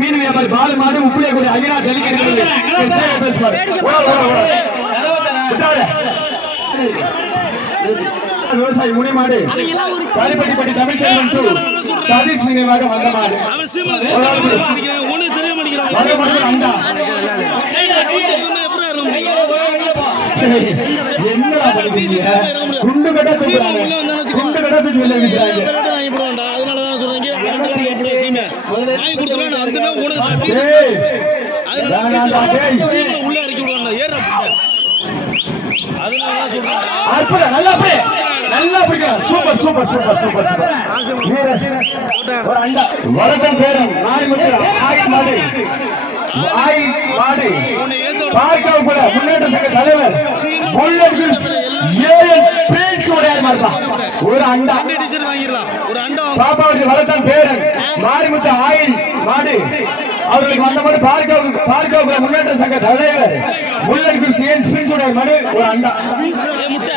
மீன் வியாபாரி பாலு மாடு உப்புலே கூட ஐயா பேசுவார் விவசாயி முனிமாடு காலிப்பட்டிப்பட்டி தமிழ்ச்செல்வன் டு. சதீஷ் நினைவாக வந்த மாடு. மாடு பண்ணிக்கிறீங்க குண்டு கட்ட குண்டு கட்ட தூக்கி உள்ள இறக்கி விடுவான்டா. ஏறுடா அதனாலதான் நல்லா நல்லா super super super super super வீர, ஒரு நாய் மாடு மாடு கூட முன்னேற்ற சங்க தலைவர் புல்லட் ஒரு அண்டா வாங்கிடலாம். ஒரு பாப்பாவுக்கு வரதன் பேரன். மாரிமுத்து ஆயில் மாடு. அவர்களுக்கு வந்த மாதிரி பார்க்க பார்க்க முன்னேற்ற சங்க தலைவர். ஏஎன் பிரின்ஸ் உடையார் மாடு ஒரு அண்டா ஏய், முட்டை.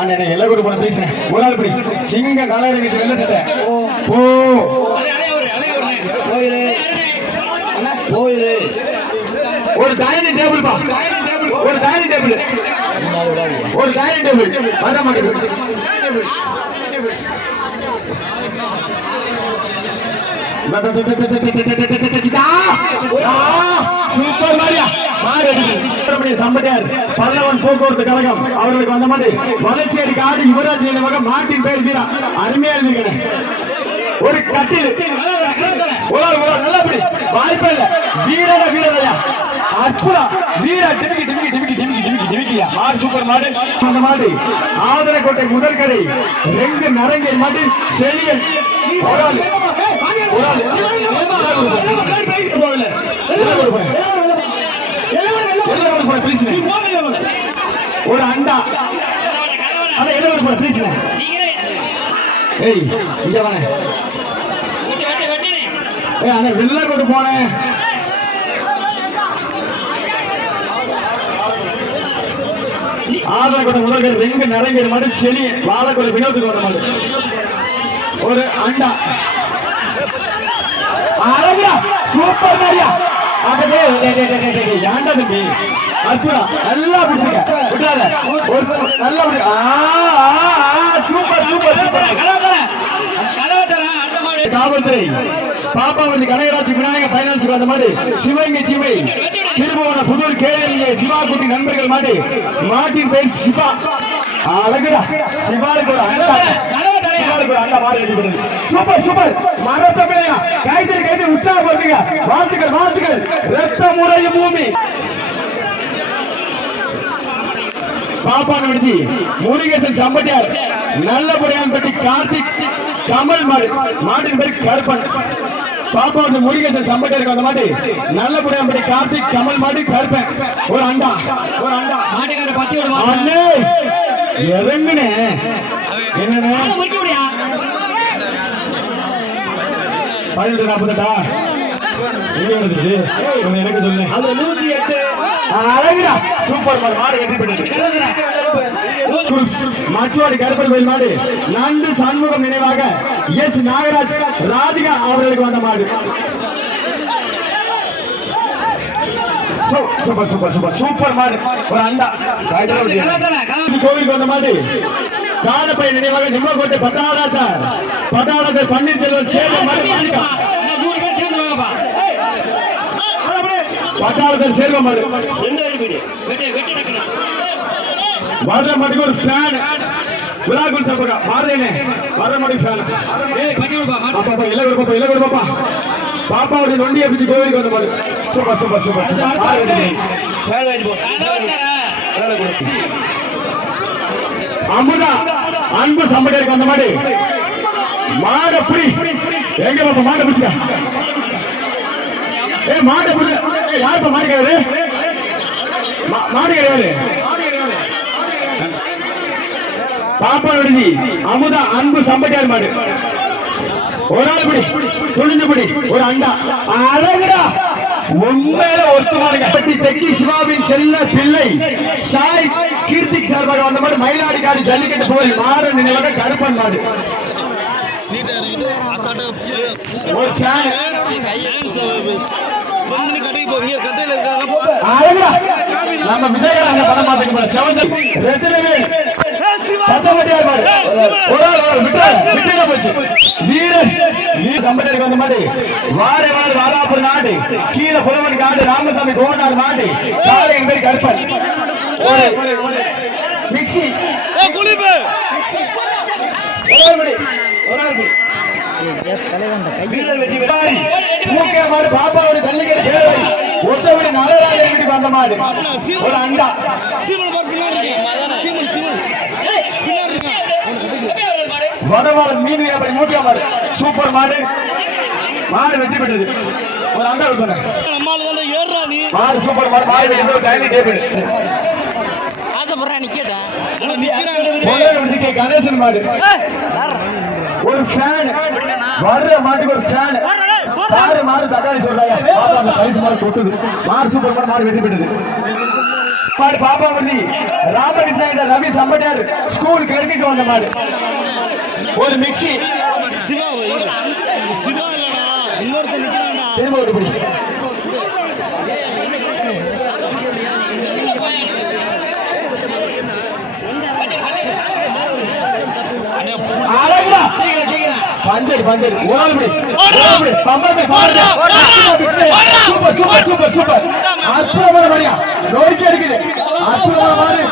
அண்ணே. எல்லாம் கூட போன பேசுறேன். ஒரு ஆள் படி சிங்க கலர் வச்சு வெள்ள சட்டை ஓ ஒரு டைனிங் டேபிள் பா. ஒரு டைனிங் டேபிள் ஒரு டைனிங் டேபிள் வர மாட்டேங்குது பல்லவன் போக்குவரத்து கழகம் அவர்களுக்கு வந்த மாதிரி வளர்ச்சியடி காடு யுவராஜ் நினைவாக மாட்டின் பேர் வீரா அருமையா இருந்துக்கிறேன் ஒரு கட்டில் வாய்ப்பு ஆள், ஒரு இல்ல வீரன வீரரையா அற்புதம் வீரா டிமிக்கி டிமிக்கி டிமிக்கி டிமிக்கி டிமிக்கியா மாடு சூப்பர் மாடு. அந்த மாடு ஆதரக்கோட்டை முதல் கடை ரெங்கு நரங்கை மாடு செழியன். ஒரு ஆள் ஒரு ஆள் போகல ஒரு அண்டா அண்ணா எழுபது போட ப்ளீஸ் ஏய் இங்க வாங்க. ஏய் அண்ணா வெளில கொண்டு போனேன். ஆதரவு கொண்ட முதல்கள் ரெங்கு நிறைஞர் மாடு செளி வாழக்கூடிய வினோத்துக்கு வர மாதிரி ஒரு அண்டா. அழகா சூப்பர் மாரியா. ஆகவே ஏன்டா தம்பி? அற்புதம். நல்லா பிடிச்சிருக்க. விட்டாத ஒரு நல்லா ஆ சூப்பர் சூப்பர் சூப்பர். காவல்துறை. வந்து கனகராட்சி விநாயகர் பைனான்ஸ் வந்த மாதிரி சிவங்க சிவை திருபுவன புதூர் கேஎல்ஏ சிவா குட்டி நண்பர்கள் மாடி மாட்டின் பேர் சிவா அழகுடா. சிவாவுக்கு ஒரு சூப்பர் சூப்பர். மரத்தமிழையா கைத்தறி கைத்தறி உற்சாகப்படுத்துங்க வாழ்த்துக்கள் வாழ்த்துக்கள். ரத்த முறையும் பூமி. பாப்பான விடுதி. முருகேசன் சம்பட்டியார். நல்லபடியான்பட்டி கார்த்திக் கமல் மாடு. மாடின் பேர் கருப்பன். பாப்பா வந்து முருகேசன் சம்பட்டியாருக்கு வந்த மாடு நல்லபடியான்பட்டி கார்த்திக் கமல் மாடு கருப்பன். ஒரு அண்டா. ஒரு அண்டா. மாட்டுக்கார பத்தி அண்ணே இறங்குனே. என்னண்ணே? பதினெட்டு நாற்பத்தெட்டா? எங்க கொஞ்சம் எனக்கு சொல்லு. அது நூத்தி எட்டு. அழகுடா. சூப்பர் மாடு மாடு வெற்றி பெற்றது மச்சுவாடி கருப்பன் கோயில் மாடு. நண்டு சண்முகம் நினைவாக எஸ் நாகராஜ் ராதிகா அவர்களுக்கு வந்த மாடு. Super super super. சூப்பர் மாடு. ஒரு அண்டா. கோவிலுக்கு வந்த மாடு. காலப்பை நினைவாக நிம்மக்கோட்டை பட்டாளத்தார் பட்டாளத்தார் பன்னீர்செல்வம் சேலம் மாடு மாணிக்கா மூணு பேர் சேர்ந்து வாங்கப்பா பட்டாளத்தார் செல்வம் மாடு. ரெண்டு பேர் வீடு வெட்டு வெட்டி நடக்கணும் வர்ற மாட்டுக்கு ஒரு ஃபேன் விழாக்குள் சாப்பிடுறா மாறுதேனே. வர்ற மாட்டுக்கு மாட்டு. பாப்பா இல்ல ஒரு பாப்பா இல்ல ஒரு பாப்பா. பாப்பாவுடைய நொண்டியை பிடிச்சி கோவிலுக்கு வந்த மாடு. சூப்பர் சூப்பர் சூப்பர் அமுதா அன்பு சம்படியாருக்கு வந்த மாடு. மாடை புடி. எங்க பாப்பா மாடை பிடிச்சா ஏ மாடை புடி ஏய், யாருப்பா மாடு கிடையாது மாடு கிடையாது பாப்பா விடுதி அமுதா அன்பு சம்பட்டியார் மாடு. ஒரு ஆள் பிடி துணிஞ்சு பிடி ஒரு அண்டா. அழகுடா. உண்மையில ஒத்துமாருங்க பட்டி தெக்கி சிவாவின் செல்ல பிள்ளை சாய் கீர்த்திக் சார்பாக வந்த மாதிரி மயிலாடிக்காடு ஜல்லிக்கட்டு போய் மாற நினைவாக கருப்பன் மாடு. ஒரு ஃபேன் பண்ணி கட்டிட்டு போவீங்க கட்டையில இருக்காங்க நம்ம விஜயகாந்த் அந்த படம் சீமன் சீமன் பின்னாடி இருக்கான் வடவாள மீன் வியாபாரி மூக்கியா மாடு சூப்பர் மாடு மாடு வெற்றி பெற்றது ஒரு அண்டா நீ மாடு சூப்பர் மாடு மாடு வெற்றி டைனிங் டேபிள் ஆசைப்படுறேன் நிக்கிறான் கணேசன் மாடு ஒரு ஃபேன் வர்ற மாட்டுக்கு ஒரு ஃபேன் தாறு மாடு தக்காளி சொல்றாங்க பரிசு மாடு கொட்டுது மாடு சூப்பர் மாடு மாடு வெற்றி பெற்றது மாடு பாப்பா வண்டி ராமகிருஷ்ணன் ரவி சம்பட்டியார் ஸ்கூல் கிழக்குக்கு வந்த மாடு. ஒரு மிக்சி சிவா. சிவா இல்லடா. நிக்கிறான்டா. திரும்ப ஒரு பஞ்சர் பஞ்சர். ஓடல் பிடி ஓடல் பிடி பம்பர் பே பாடுங்க சூப்பர் சூப்பர். சூப்பர் சூப்பர் அற்புதமான மணியா நோடிக்க இருக்குது அற்புதமான மாறு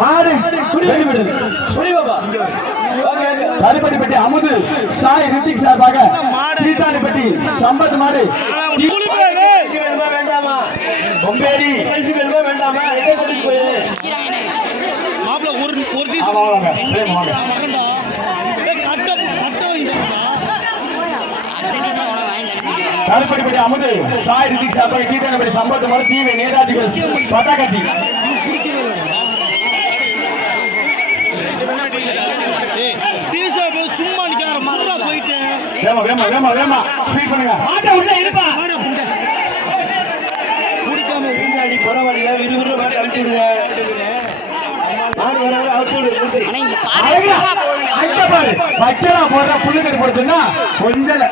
மாடு. குடி விடுது. குடி பாபா அமுது சாய் ரித்திக் சார்பாக தீத்தாடிப்பட்டி சம்பத் மாடு. பொம்பேரி. வேண்டாமா மாப்பிள்ள ஒரு ஒரு கருப்படிப்படி அமுது சாய் ரிதிக் சாப்பா கீதனபடி சம்பத் மறு தீவை நேதாஜிகள் பதாகதி சும்மா நிக்காத மதுரா போயிட்டு வேமா வேமா. வேமா வேமா ஸ்பீட் பின்னாடி பரவாயில்ல விறுவிறு மாதிரி அனுப்பிடுங்க பாரு பச்சலா போடுற புள்ளு கறி கொஞ்சம்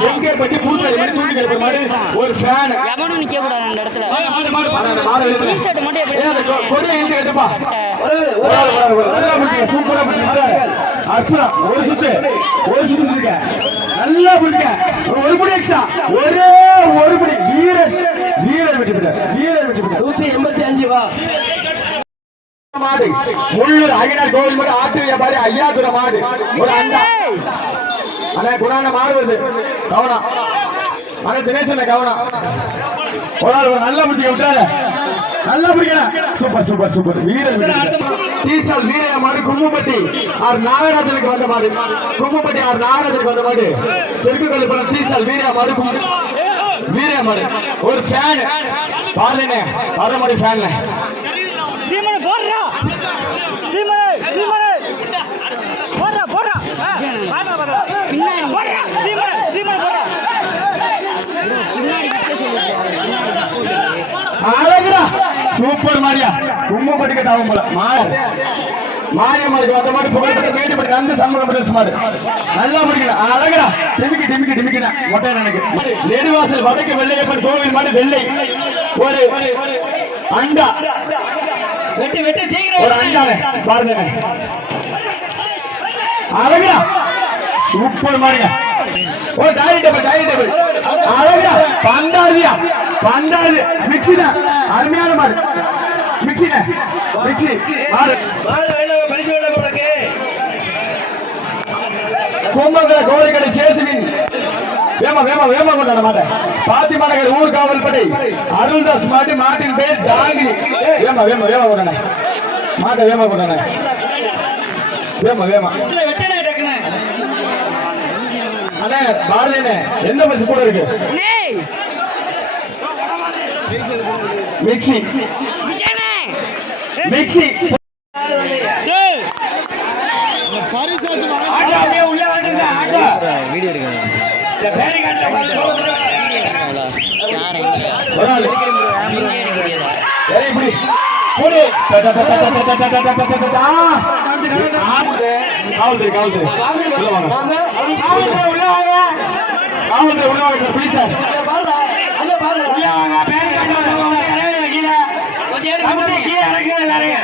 தூக்கு பத்தி பூசாரி மாதிரி தூக்கி ஒரு ஃபேன் எவனும் கூடாது அந்த இடத்துல மட்டும் எப்படி கொடியை எழுதி கட்டுப்பா சூப்பரா நல்லா புடிக்க ஒரு படி எக்ஸ்ட்ரா ஒரே ஒரு படி வீரர் வீரர் விட்டு விட்டார் வீரர் நூத்தி எண்பத்தி அஞ்சு வா மாடு. முள்ளூர் அகினார் கோவில் மட்டும் ஆத்திரிய மாதிரி ஐயாதுர மாடு. ஒரு அண்டா. அண்ணா குணான மாடு வருது கவனம். அண்ணா தினேசன் கவனம். ஒரு ஆள் ஒரு நல்லா பிடிக்க விட்டாரு நல்லா பிடிக்கணும் சூப்பர் சூப்பர் சூப்பர். வீரர் டீசல் வீரைய மாதிரி கும்பப்பட்டி ஆர் நாகராஜனுக்கு வந்த மாடு. கும்பப்பட்டி ஆர் நாகராஜனுக்கு வந்த மாடு. தெற்கு கொல்லுப்படம் டீசல் வீரைய மாதிரி கும்மு வீரைய மாதிரி ஒரு ஃபேன் பாருங்க வர மாதிரி ஃபேன் சீமனை சீமனை போடுறா போடுறா. பின்னாடி போடுறா சீமனை சீமனை போடுறா. அழகுடா. சூப்பர் மாரியா. கும்ப படிக்கட்டு ஆகும் போல. மாடு. மாயமாருக்கு வந்த மாதிரி புகழ்பெற்ற மேட்டுப்பட்டு அந்த சமூக பிரதேச மாடு. நல்லா படிக்கணும். அழகா டிமிக்கி டிமிக்கி டிமிக்கினா மொட்டை எனக்கு நெடுவாசல் வடக்கு வெள்ளையப்பன் கோவில் மாதிரி வெள்ளை. ஒரு அண்டா. வெட்டு வெட்டு சீக்கிரம் ஒரு அண்டாவே பாருங்க. அழகுடா. சூப்பர் மாடுங்க. ஓ டாய் டேபிள் டாய் டேபிள் அழகுடா. பந்தாதியா பந்தாது மிக்சிடா? அருமையான மாடு. மிக்சிடா? மிக்சி. மாடு. கும்பகர கோழிக்கடை சேசுவின் வேமா வேமா வேமா கொண்டாட மாட்டேன். பாத்திமா நகர் ஊர் காவல் படை அருள்தாஸ் மாட்டு மாட்டின் பேர் டாங்கினி வேமா வேமா வேமா கொண்டாட. மாட்டை வேமா கொண்டாட. வேமா வேமா. வெட்டனே டக்குனே அண்ணே பாரதியண்ணே எந்த பஸ் கூட இருக்கு? மிக்சி மிக்சி காவல்துறை காவல்துறை உள்ள வாங்க உள்ள வாங்க காவல்துறை உள்ள வாங்க பிளீஸ் சார் உள்ள வாங்க பேர் காட்டுவாங்க கீழே கீழே இறக்குங்க எல்லாரையும்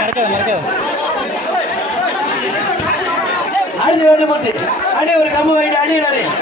அடி ஒரு கம்பு வாங்கிட்டு அடி எல்லாரையும்